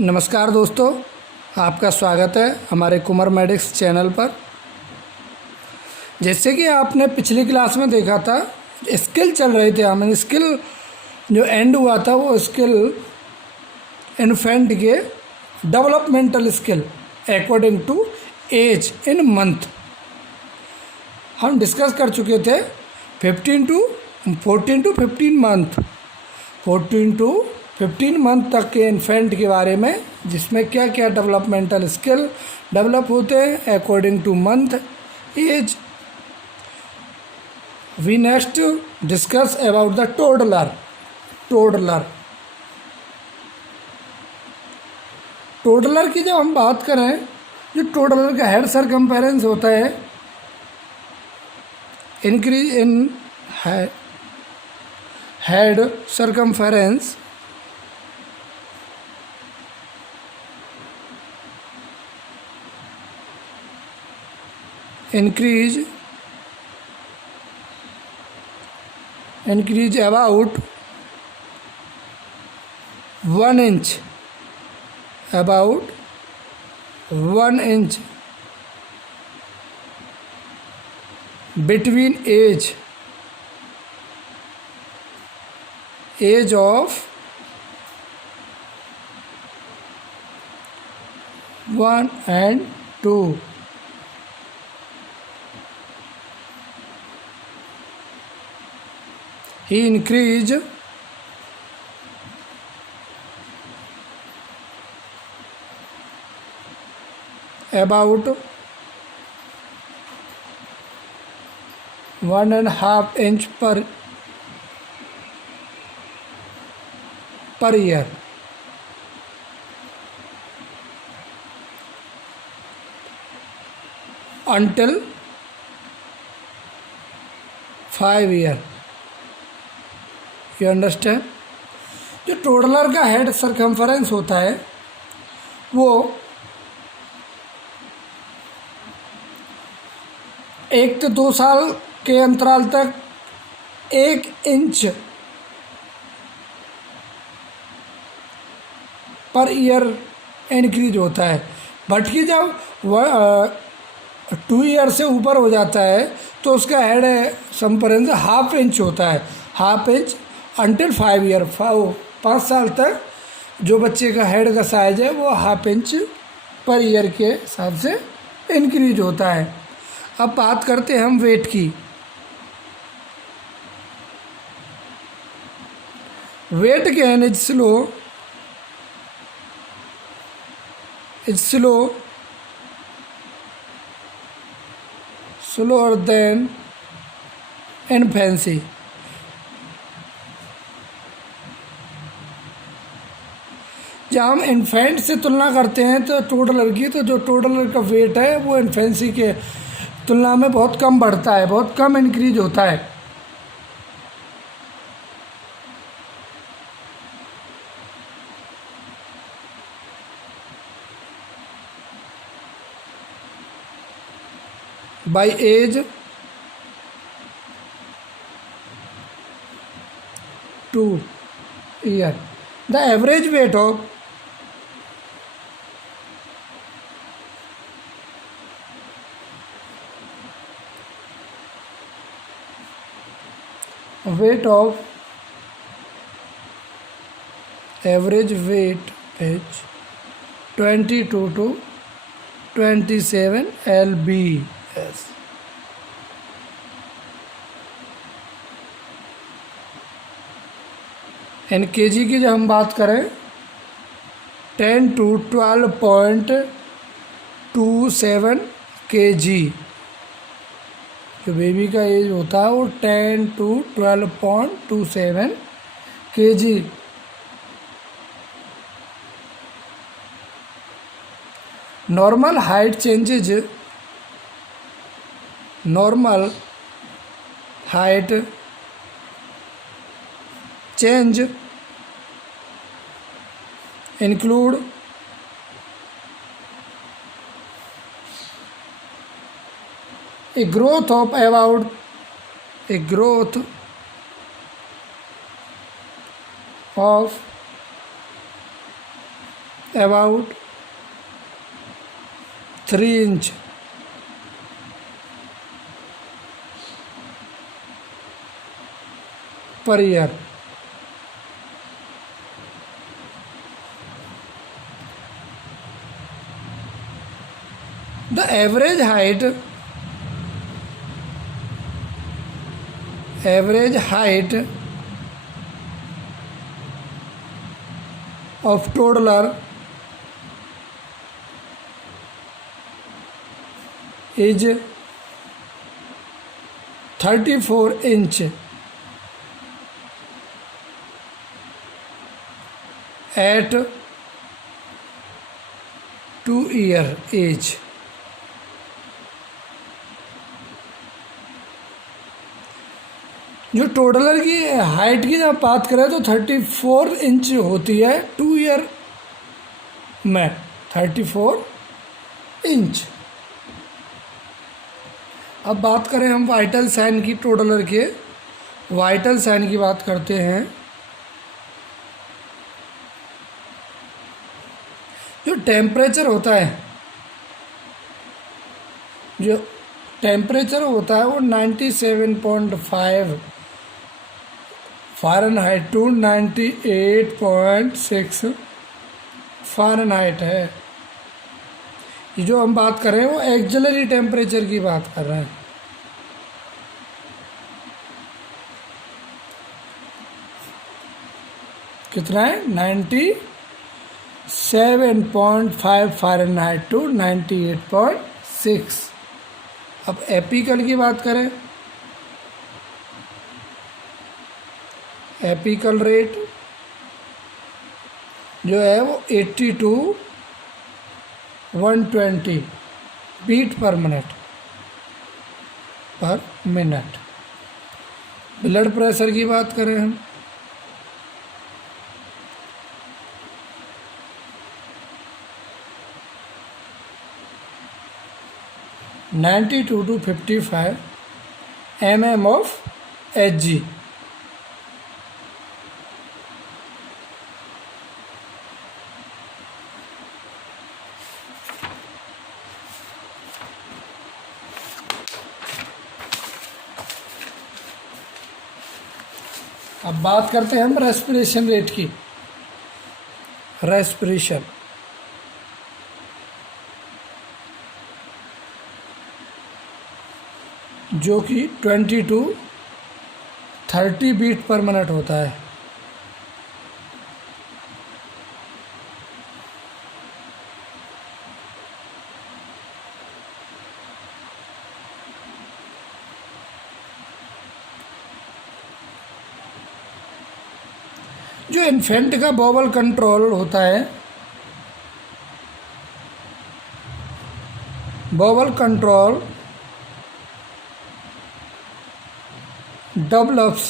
नमस्कार दोस्तों, आपका स्वागत है हमारे कुमार मेडिक्स चैनल पर। जैसे कि आपने पिछली क्लास में देखा था, स्किल चल रहे थे हम। स्किल जो एंड हुआ था वो स्किल इन्फेंट के developmental skill according to age in month हम डिस्कस कर चुके थे। 14 टू 15 मंथ 14 टू 15 मंथ तक के इन्फेंट के बारे में, जिसमें क्या क्या डेवलपमेंटल स्किल डेवलप होते हैं according to month age. We next discuss about the toddler की जब हम बात करें, जो टोडलर का हेड सरकमफेरेंस होता है, increase in head circumference increase about 1 inch, between age of 1 and 2. He increased about 1.5 inch per year until 5 years. You understand. जो टोडलर का हेड सरकमफेरेंस होता है वो 1 से 2 साल के अंतराल तक 1 इंच पर ईयर इंक्रीज होता है। बट कि जब 2 ईयर से ऊपर हो जाता है तो उसका हेड सरकमफेरेंस ½ इंच होता है, ½ इंच अंटिल 5 ईयर। 5 साल तक जो बच्चे का हेड का साइज है वो ½ इंच पर ईयर के हिसाब से इंक्रीज होता है। अब बात करते हैं हम वेट की। Weight gain is slower than infancy। जब हम इन्फेंट से तुलना करते हैं तो टोडलर की, तो जो टोडलर का वेट है वो इन्फेंसी के तुलना में बहुत कम बढ़ता है, बहुत कम इंक्रीज होता है। By age 2 year the average weight of average weight is 22 to 27 lbs। In kg की जब हम बात करें, 10 to 12.27 kg। जो बेबी का एज होता है वो 10 to 12.27 kg। Normal height change include a growth of about a growth of about 3 inch per year. The average height of toddler is 34 inch at 2 year age. जो toddler की height की जब बात करें तो 34 इंच होती है 2 ईयर में, 34 इंच। अब बात करें हम वाइटल साइन की, टोडलर के वाइटल साइन की बात करते हैं। जो टेम्परेचर होता है, जो टेम्परेचर होता है वो 97.5 फ़ारेनहाइट टू 98.6 फ़ारेनहाइट है। ये जो हम बात कर रहे हैं वो एक्सिलरी टेम्परेचर की बात कर रहे हैं। कितना है? 97.5 फ़ारेनहाइट टू 98.6। अब एपिकल की बात करें, एपिकल रेट जो है वो 80 to 120 beat per minute. Blood pressure की बात करें हम, (92 to 55 mm of Hg। अब बात करते हैं हम रेस्पिरेशन रेट की। रेस्पिरेशन जो कि 20 to 30 बीट पर मिनट होता है। जो इन्फेंट का बॉवल कंट्रोल होता है, bowel control develops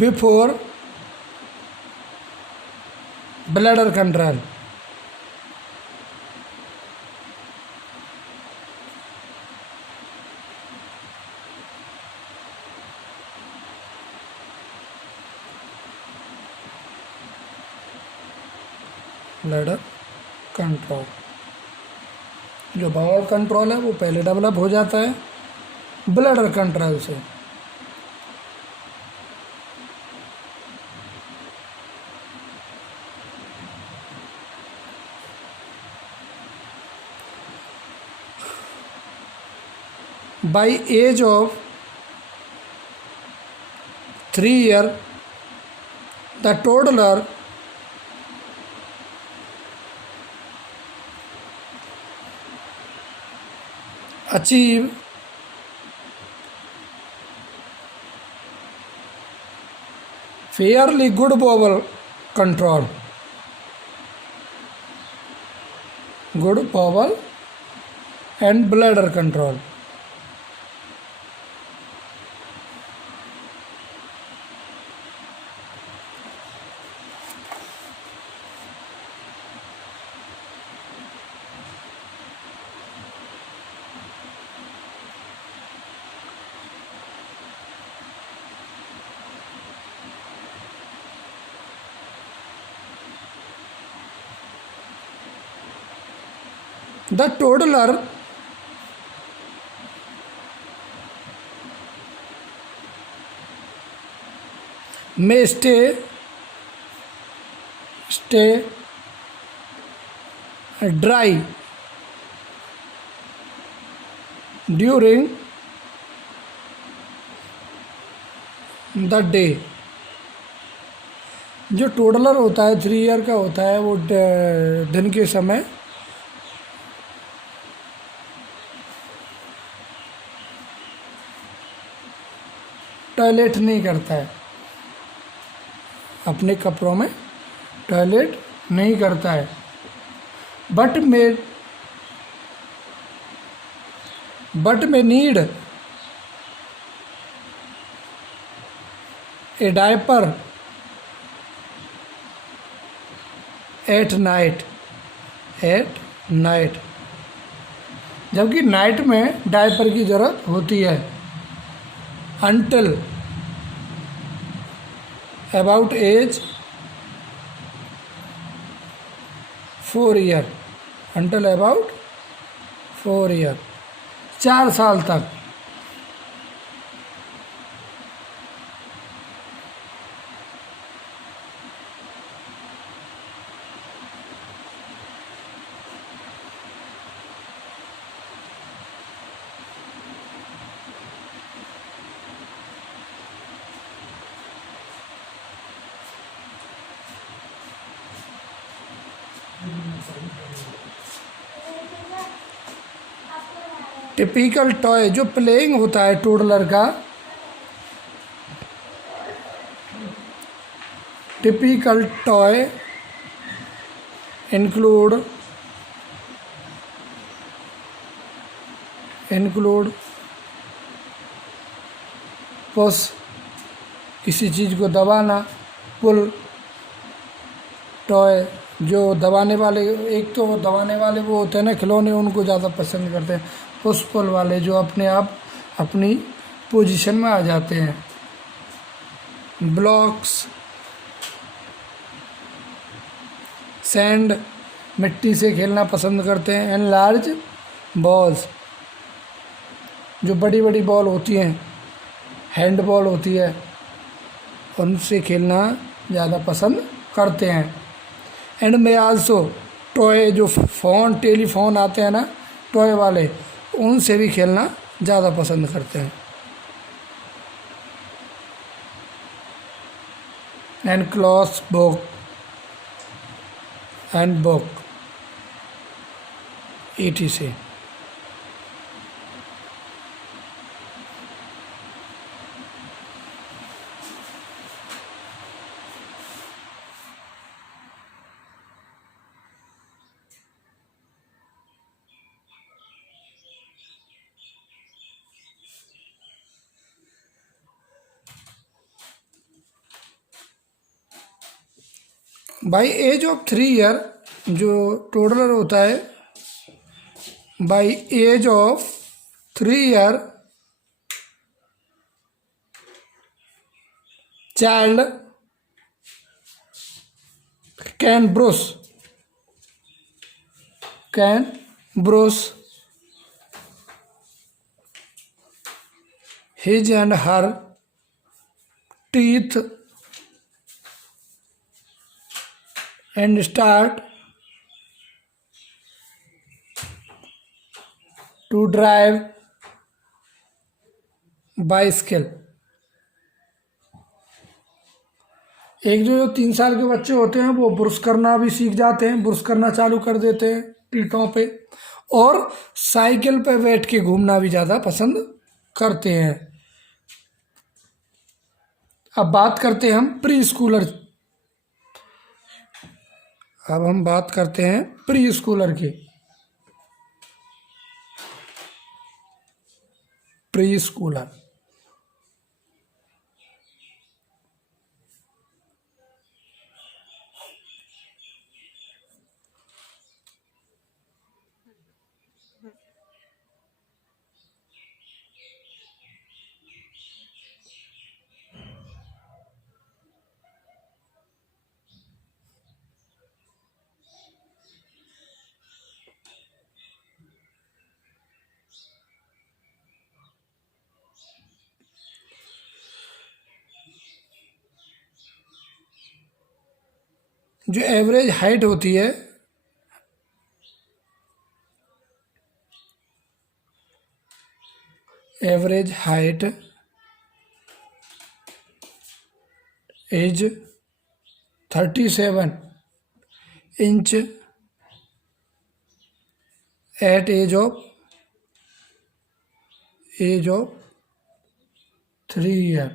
before bladder control। Bladder control, जो बाउल कंट्रोल है वो पहले डेवलप हो जाता है ब्लडर कंट्रोल से। By age of 3 year the toddler achieve fairly good bowel control, good bowel and bladder control। The toddler may stay dry during the day. जो toddler होता है 3 ईयर का होता है वो दिन के समय टॉयलेट नहीं करता है, अपने कपड़ों में टॉयलेट नहीं करता है, but may need a diaper at night. जबकि नाइट में डायपर की ज़रूरत होती है. until about age 4 year. until about 4 year, 4 साल तक. टिपिकल टॉय जो प्लेइंग होता है टोडलर का, टिपिकल टॉय इंक्लूड पुश किसी चीज़ को दबाना, पुल टॉय जो दबाने वाले, एक तो दबाने वाले वो होते हैं ना खिलौने, उनको ज़्यादा पसंद करते हैं. पुश पुल वाले जो अपने आप अपनी पोजीशन में आ जाते हैं. ब्लॉक्स, सैंड मिट्टी से खेलना पसंद करते हैं. एंड लार्ज बॉल्स जो बड़ी बड़ी बॉल होती हैं, हैंड बॉल होती है, उनसे खेलना ज़्यादा पसंद करते हैं. एंड में आल्सो टॉय जो फ़ोन टेलीफोन आते हैं ना टॉय वाले, उनसे भी खेलना ज़्यादा पसंद करते हैं. And cloth book etc. By age of 3 year जो टोडलर होता है, by age of 3 year child can brush his and her teeth and start to drive bicycle. एक जो 3 साल के बच्चे होते हैं वो ब्रश करना भी सीख जाते हैं, ब्रश करना चालू कर देते हैं टीठों पे, और साइकिल पे बैठ के घूमना भी ज़्यादा पसंद करते हैं. अब बात करते हैं हम प्री स्कूलर. अब हम बात करते हैं प्री स्कूलर की. प्री स्कूलर जो एवरेज हाइट होती है, average height is 37 inch at age of 3 year.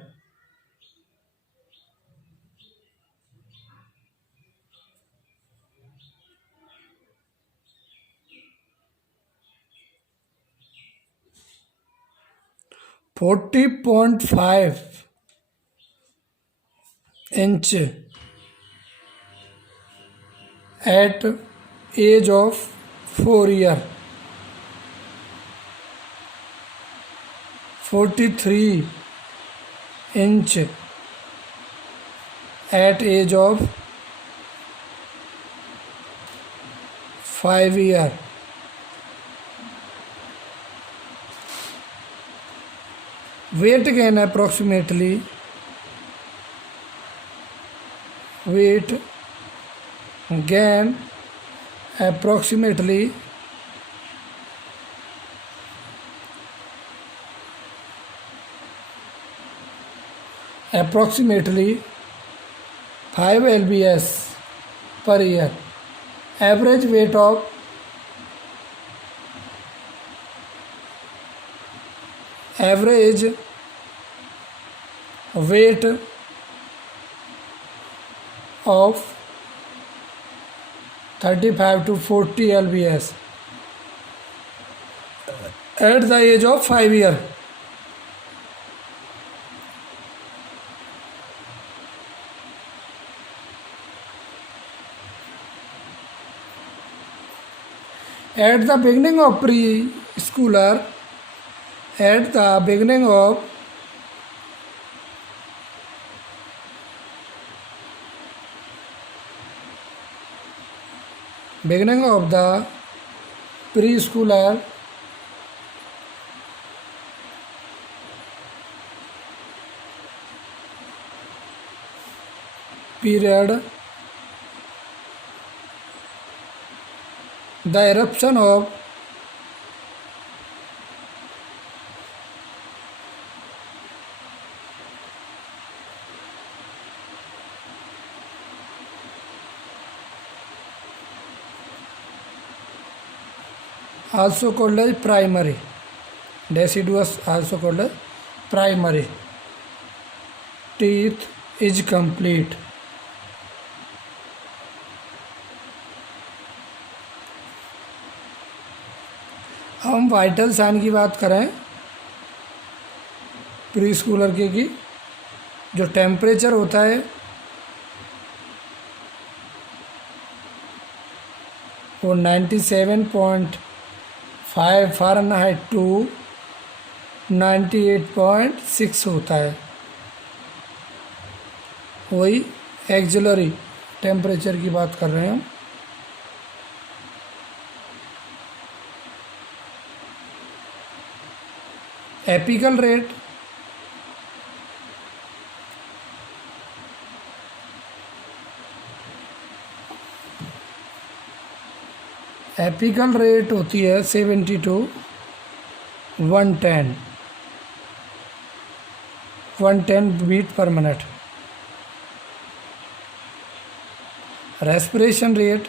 Forty 40.5 inch at age of 4 year. 43 inch at age of 5 year. weight gain approximately, weight gain approximately 5 lbs per year. Average weight of of 35 to 40 lbs at the age of 5 year. At the beginning of preschooler, at the beginning of the preschooler period, the eruption of also called as primary, deciduous also called as primary teeth is complete. हम vital sign की बात करें pre Schuler के की, जो temperature होता है वो 97.5 फ़ारेनहाइट टू 98.6 होता है। वही एक्सिलरी टेम्परेचर की बात कर रहे हैं हम। एपिकल रेट होती है 70 to 110 beat per minute. Respiration rate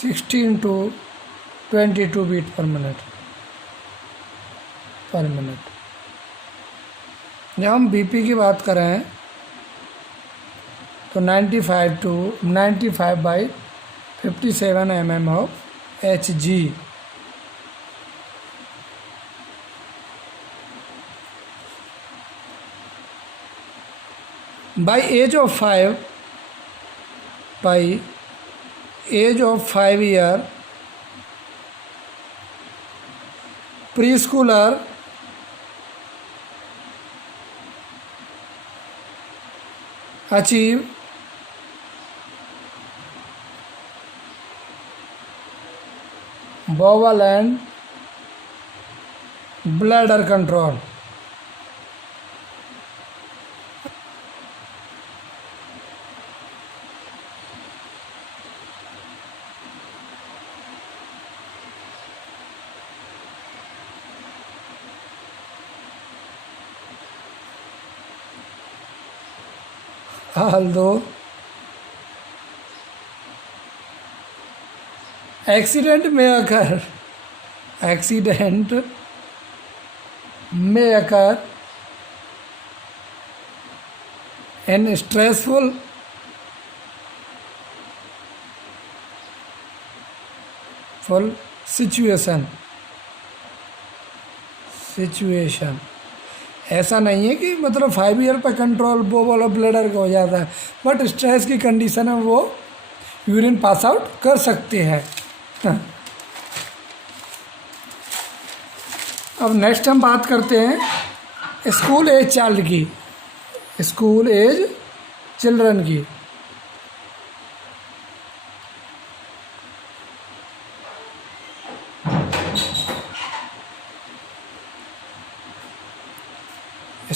16 to 22 beat per minute. जब हम बीपी की बात करें तो 95/57 mm of Hg। by age of 5 year, preschooler achieve bowel and bladder control। although accident may occur, accident may occur in stressful situation, ऐसा नहीं है कि मतलब 5 ईयर पर कंट्रोल वो वाला ब्लडर का हो जाता है, बट स्ट्रेस की कंडीशन में वो यूरिन पास आउट कर सकते हैं। अब नेक्स्ट हम बात करते हैं स्कूल एज चाइल्ड की, स्कूल एज चिल्ड्रन की।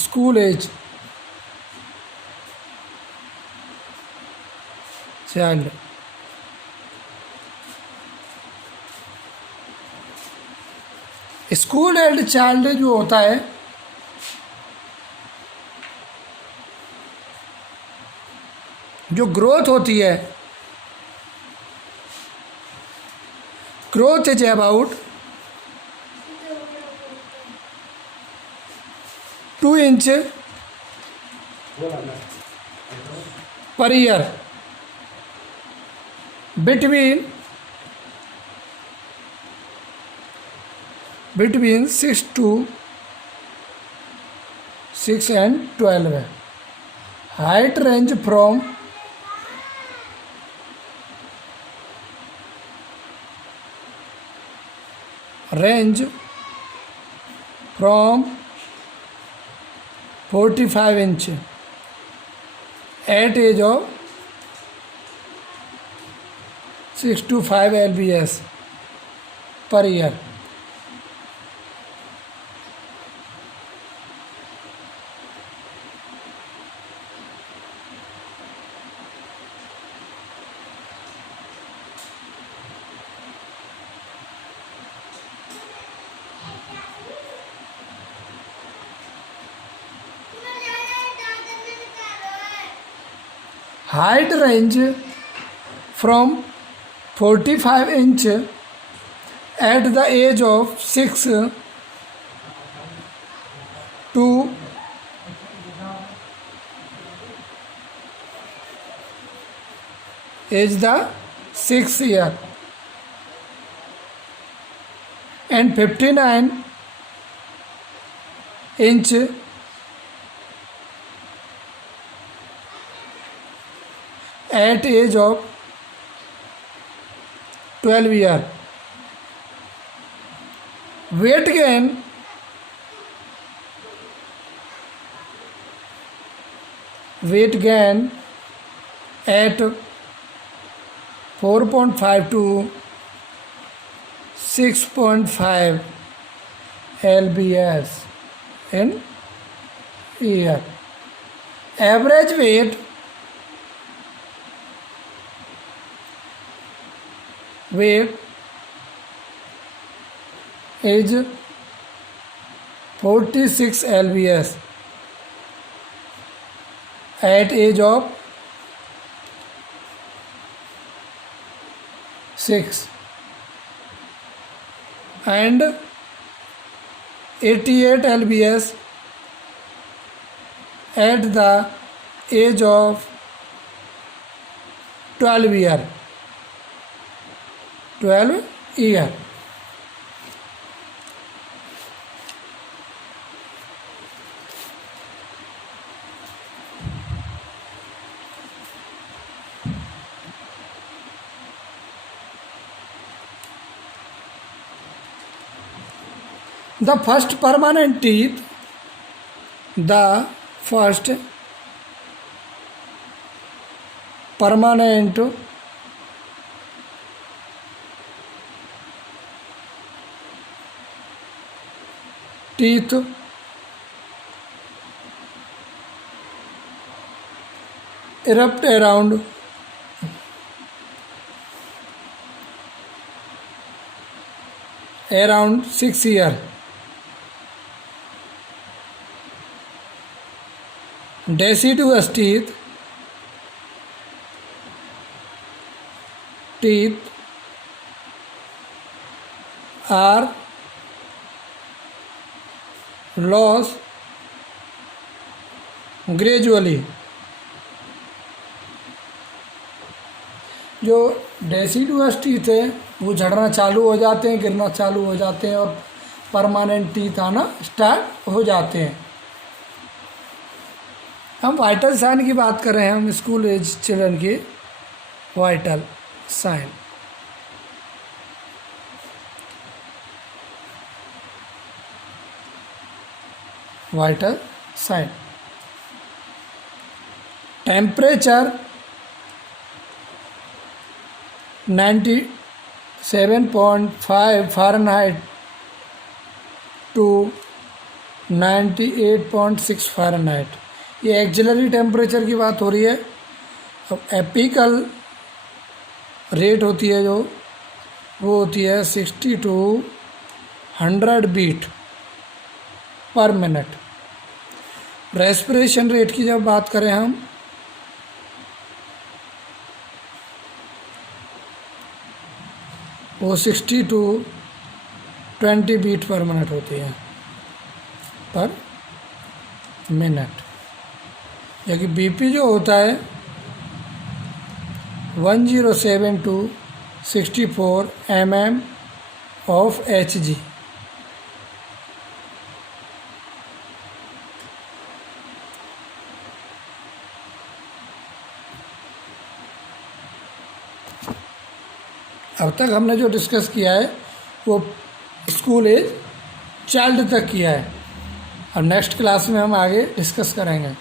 School age child, school age child जो होता है जो ग्रोथ होती है, growth is about 2 inch per year between 6 and 12 है। Height range from range from 45 inch at age of 6 to 5 lbs per year। Height range from 45 inch at the age of 6 to age the 6th year and 59 inch at age of 12 year। weight gain at 4.5 to 6.5 lbs in year। average weight is 46 lbs at age of 6 and 88 lbs at the age of 12 year। The first permanent teeth, the first permanent teeth erupt around 6 years। deciduous teeth teeth are lost gradually। जो deciduous teeth है वो झड़ना चालू हो जाते हैं, गिरना चालू हो जाते हैं और परमानेंट टीथ आना स्टार्ट हो जाते हैं। हम वाइटल साइन की बात कर रहे हैं, हम स्कूल एज चिल्ड्रन की vital sign. Vital sign temperature 97.5 Fahrenheit to 98.6 Fahrenheit, ये एक्सिलरी टेम्परेचर की बात हो रही है। अब एपिकल रेट होती है जो, वो होती है 60 to 100 beat per minute. Respiration rate की जब बात करें हम, वो 60 to 20 बीट पर मिनट होती है पर मिनट। जबकि बीपी जो होता है 107 to 64 mm of Hg। अब तक हमने जो डिस्कस किया है वो स्कूल एज चाइल्ड तक किया है। अब नेक्स्ट क्लास में हम आगे डिस्कस करेंगे।